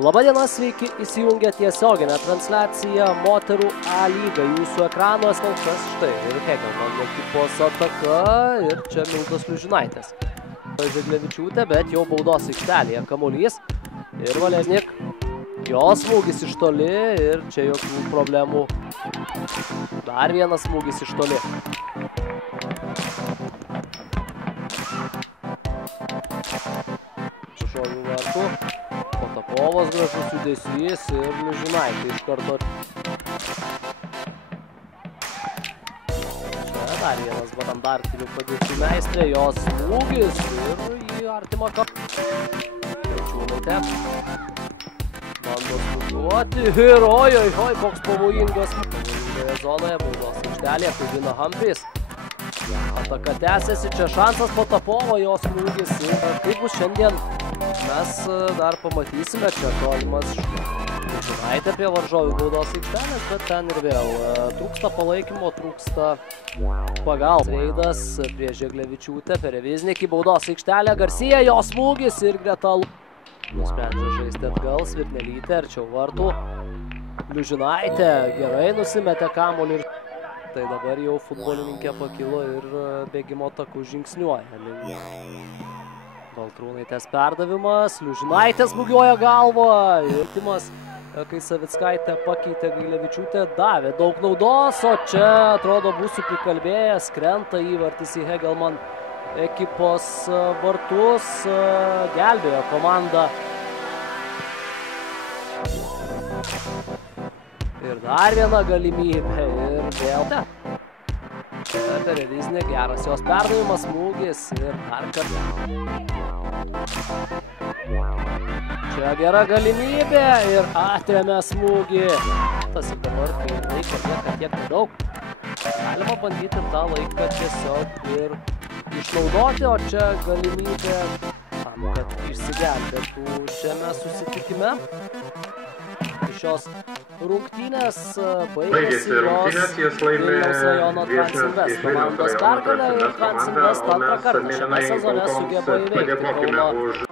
Labadiena, sveiki, įsijungia tiesioginę transliaciją Moterų A lyga jūsų ekranuose. Kol kas štai ir Hegelman ekipos ataka ir čia Mildos Liužinaitės. Žeglevičiūtė, bet jau baudos aikštelėje kamuolys ir Valesnik. Jos smūgis iš toli ir čia jokių problemų. Dar vienas smūgis iš toli. Šešonių vartų. Potapovas gražus judesys ir Liužinaitė iš karto. Čia dar vienas standartinių padėčių meistrė, jos smūgis ir į artimą kampą. Kriaučiūnaitė. Bando smūgiuoti ir oi, koks pavojingas. Pavojingoje zonoje baudos aikštelėje Kuzina Humphreys. Ataka tęsiasi, čia šansas Potapovo, jos smūgis ir kaip bus šiandien mes dar pamatysime. Čia tolimas Liužinaitė prie varžovių baudos aikštelės, bet ten ir vėl trūksta palaikymo, trūksta pagalbos. Reidas prie Žeglevičiūtė, per Reviznikį baudos aikštelę, Garcia, jos smūgis ir greta nusprendžia žaisti atgal, Svirnelytė arčiau vartų. Liužinaitė gerai nusimetė kamuolį ir tai dabar jau futbolininkė pakilo ir bėgimo takų žingsniuoja. Baltrūnaitės perdavimas, Liužinaitė smūgiuoja galvą ir timas, kai Savickaitė pakeitė Gailevičiūtę, davė daug naudos, o čia atrodo būsiu prikalbėjęs, krenta įvartis į Hegelman ekipos vartus, gelbėjo komandą. Ir dar viena galimybė ir vėl te. Čia per Revizinę geras jos perdavimas, smūgis ir dar kartą. Čia gera galimybė ir atremia smūgį. Tas ir dabar, kai laiko lieka tiek nedaug, galima bandyti tą laiką tiesiog ir išnaudoti, o čia galimybė tam, kad išsigelbėtų šiame susitikime. Šios rungtynės baigėsi jos Vilniaus rajono Transinvest komandos pergalę ir Transinvest antrą kartą šiame sezone sugeba įveikti Kauno